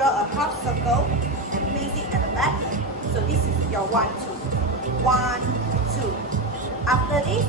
draw a half circle and place it at the back. So this is your 1, 2. 1, 2. After this,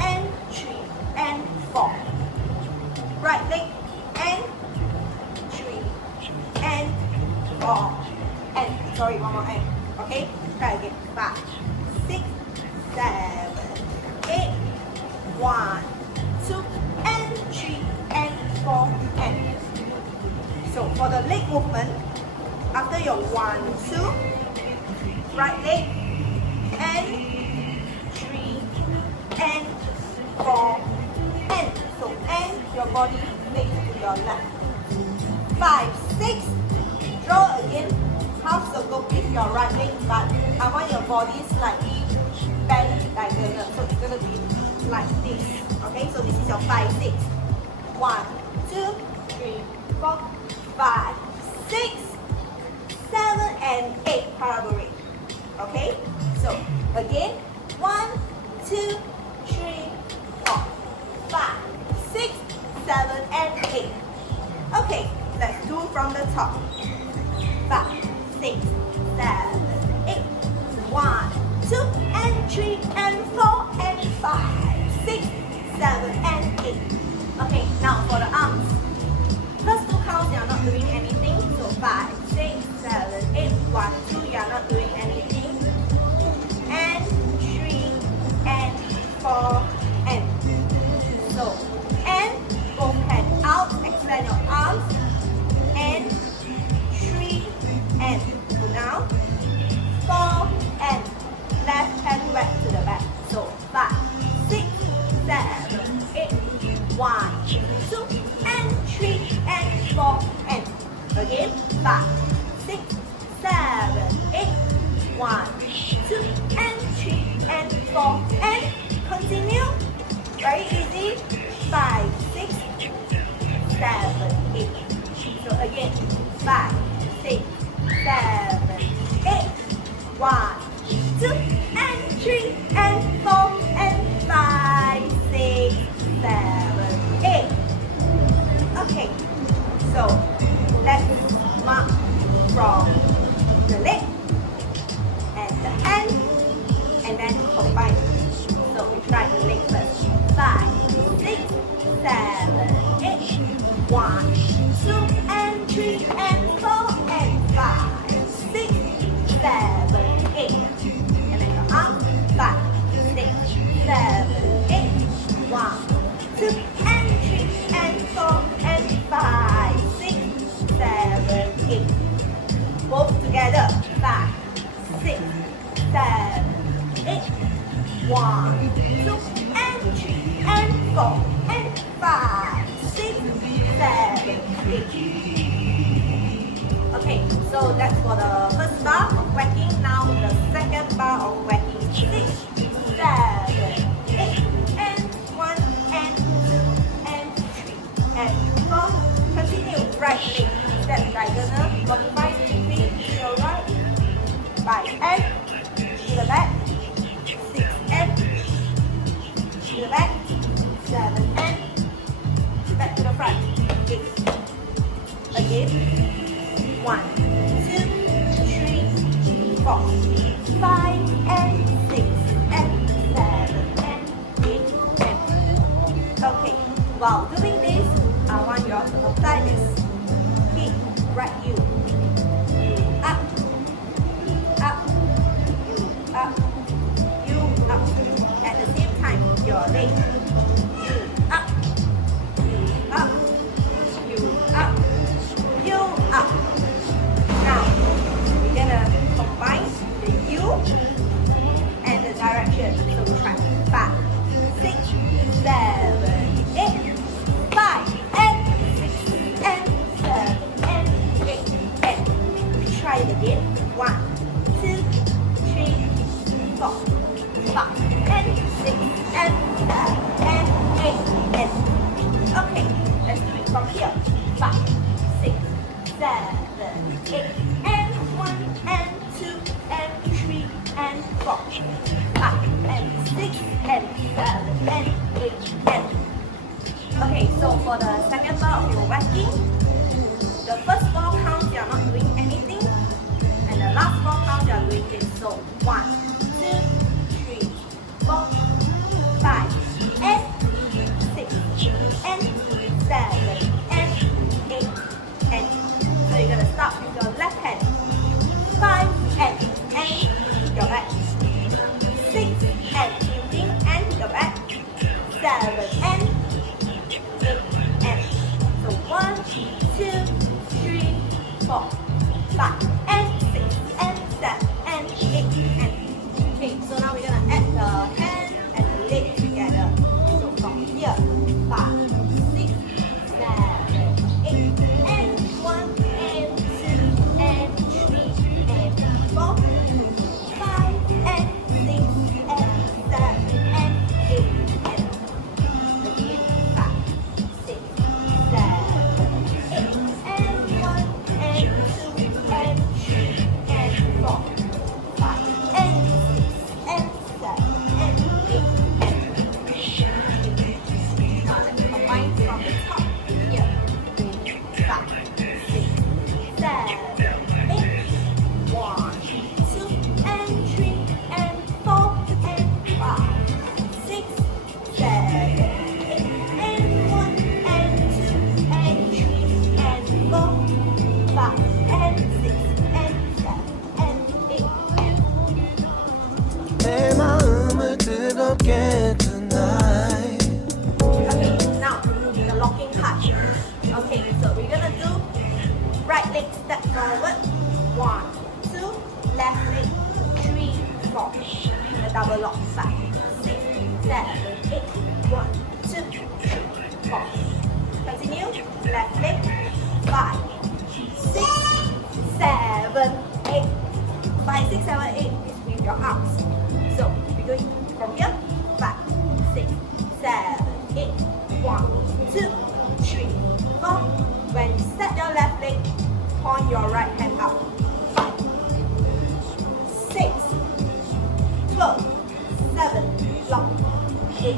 and 3 and 4. Right leg and 3 and 4 and sorry, one more and. Okay, try again. 5, 6, 7, 8. 1, 2 and 3 and 4 and. So for the leg movement, after your 1, 2, right leg and 3 and 4 and. So and your body face to your left. 5, 6. Draw again half circle with your right leg, but I want your body slightly bent diagonal. So it's gonna be like this. Okay, so this is your 5, 6. 1, 2, 3, 4, 5, 6, 7, and 8 parabolic. Okay, so again 1, 2, 3, 4, 5, 6, 7, and 8. Okay, let's do from the top. 5, 6, 7, 8. 1, 2, and 3, and 4, and 5, 6, 7, and 8. Okay, now for the arms. First 2 counts, you are not doing anything. So 5, 6, 7, 8. 1, 2, you are not doing anything. And 3, and 4, and. So, and both hands out, extend your arms. And 3, and. So now, 4, and. Left hand back to the back. So 5, 6, 7, 8. 1, 2, and 3, and 4, and. Again, 5, 6, 7, 8. 1, 2, and 3, and 4, and. Continue. Very easy. 5, 6, 7, 8. So again, 5, 6, 7, 8. 1, 2, and 3, and 4, and 5, 6, 7, 8. Okay, so let's mark from the leg and the hand, and then combine. So we try the leg first. 5, 6, 7, 8. 1, 2, and 3, and 4, and 5, 6, 7, 8. And then your arm. 5, 6, 7, 8. 1, 2, and 3, and 4, and 5, 6, 7, 8. Both together. 5, 6, 7, 8. 1, 2, and 3, and 4, and 5, 6, 7, 8. Okay, so that's for the first bar of whacking. Now the second bar of whacking. 6, 7, 8, and 1, and 2, and 3, and 4. Continue. Right leg. Step diagonal. 45 degrees to your right. 5 and to the back. 6 and to the back. 7 and back to the front. 8. Again. 1, 2, 3, 4, 5, and 6, and 7, and 8, and. Okay, while doing this, I want you all to apply this. Hit, right you. You up. Up. You up. You up. At the same time, your leg. You up. You up. You up. You up. Now, we're gonna combine the U and the direction. So we try 5, 6, 7, 8. 5 and 6 and 7 and 8 and. We try it again. 1, 2, 3, 4, 5 and 6 and 7 and 8 and. Okay, let's do it from here. 5, 6, 7, 8, and 1, and 2, and 3, and 4, 5, and 6, and 7, and 8, and. Okay, so for the second bar of your whacking, the first 4 counts you are not Start with your left hand. 5 and to your back. 6 and tilting and to your back. 7 and 8 and. So 1, 2, 3, 4, 5 and 6 and 7 and 8 and. Okay, so now we're gonna add the hand and the leg together. So from here, 5, 6, 7, 8 and 1 and 2 and 3 and 4, 5 and 6 and 7 and 8 and. Again, 5, 6, 7, 8 and 1 and 2 and 3 and 4, 5 and 6 and 7 and 8 and. Now let's combine from the top here. 5, 6, 7, 8, 1, 2 and 3 and 4 and 5, 6, 7, 8 and 1 and 2 and 3 and 4, 5 and 6 and 7 and 8 and. 내 마음을 뜨겁게 tonight. Okay, now the locking part. Okay, so we're gonna do right leg step forward. 1, 2, left leg 3, 4. A double lock. 5, 6, 7, 8. 1, 2, 3, 4. Continue. Left leg 5, 6, 7, 8. 5, 6, 7, 8 is with your arms. So we're going from here. 5, 6, 7, 8. 1, 2, 3, 4. When you set your left leg, point your right hand up. 5, 6, 12, 7, lock, 8.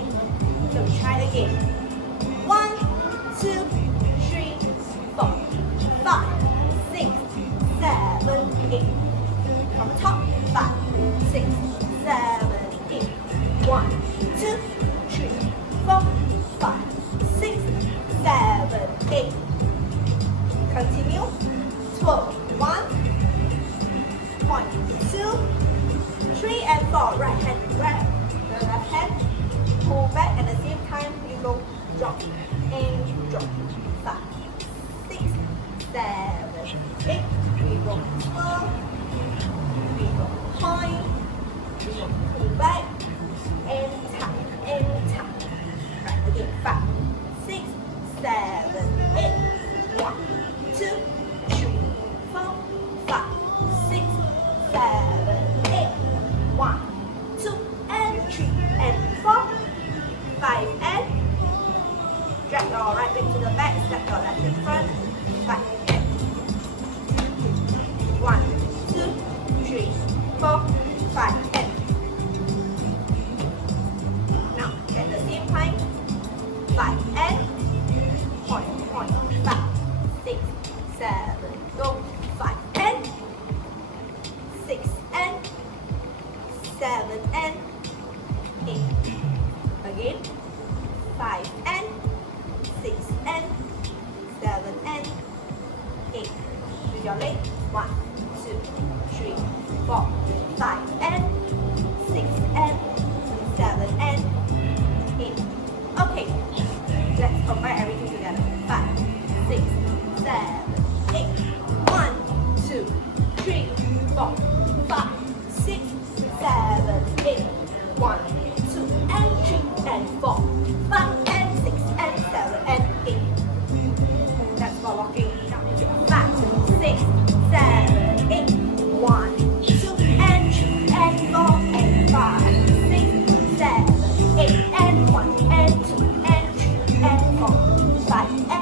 So we try again. 1, 2, 3, 4, 5, 6, 7, 8. From top, 5, 6, 7, 8. 1, 2, 3, 4, 5, 6, 7, 8. Continue. 12, 1, point, 2, 3 and 4. Right hand grab the left hand, pull back at the same time. You go drop and drop. 5, 6, 7, 8. We go 12. We go point. We go pull back and tap and tap. Right again. 5, 6, 7, 8. 1, 2, 3, 4, 5, 6, 7, 8. 1, 2 and 3 and 4, 5 and. Drag your right leg to the back, step your left leg front, 5 and. 1, 2, 3, 4, 5 and. Now at the same time, 5 and. Point, point, 5, 6, 7, go, 5 and. 6 and. 7 and. 8. Again, 5 and. 6 and. 7 and. 8. With your leg, 1, 2, 3, 4, 5 and. 6 and. 7 and. 8. Okay, let's combine everything together. 5, 6, 7, 8. 1, 2, 3, 4, 5, 6, 7, 8. 1, 2 and 3 and 4, 5 and 6 and 7 and 8. That's for locking. Now music. 5, 6, 7, 8. 1, 2 and 3 and 4 and 5, 6, 7, 8 and 1 and 2 and 3 and 4, 5 and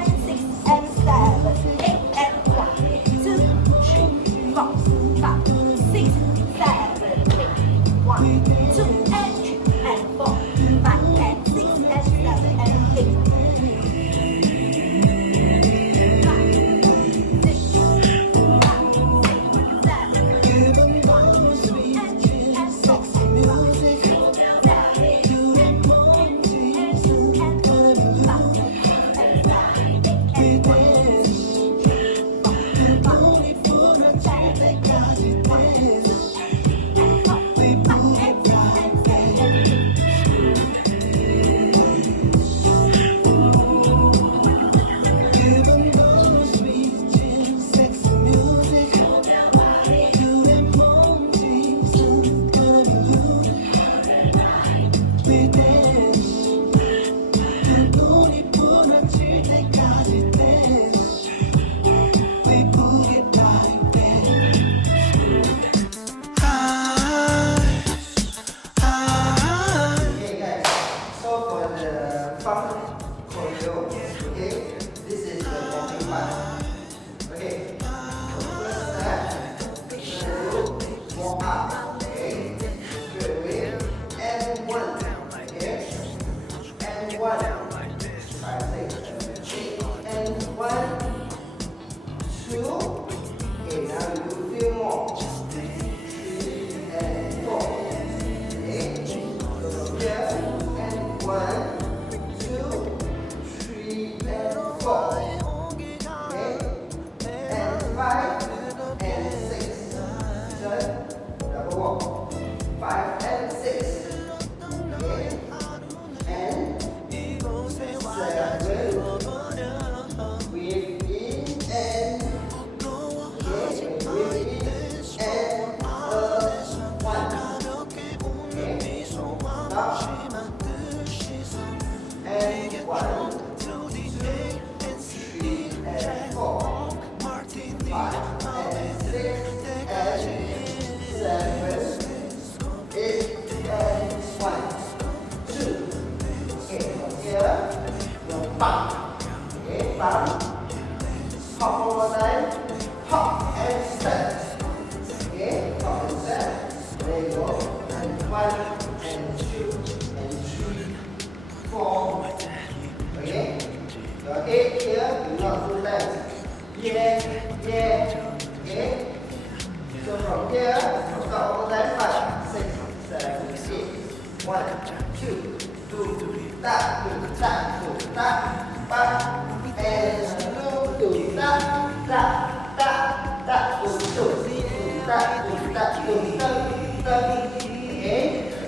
Okay?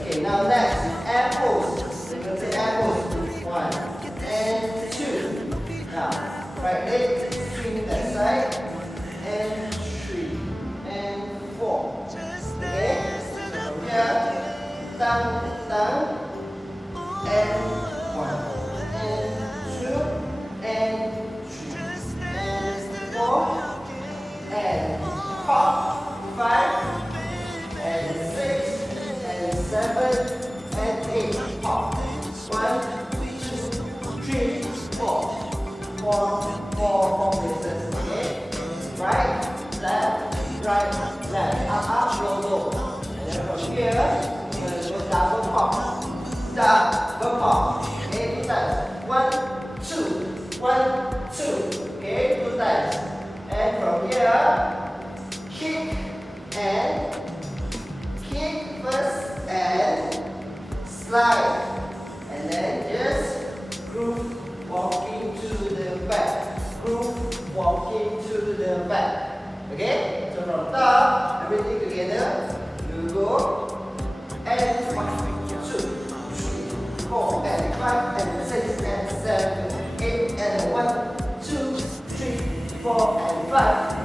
Okay, now next, air pose. We're going to say air pose. 1 and 2. Now, right leg, swing that side. And 3 and 4. Okay? So from here, down, down. And 1 and 2 and 3 and 4 and pop. 5 and 6 and 7 and 8. Pop. 1, 2, 3, 4. 4 places. Okay? Right, left, right, left. Up, up, low, low. And then from here, we're going to go double pop. Double pop. Okay, 2 times. 1, 2. 1, 2. Okay, 2 times. And from here, kick and kick first and slide. And then just groove walking to the back. Groove walking to the back. Okay? So from top, everything together. You go and 1, 2, 3, 4 and 5 and 6 and 7, 8 and 1, 2, 3, 4 and 5.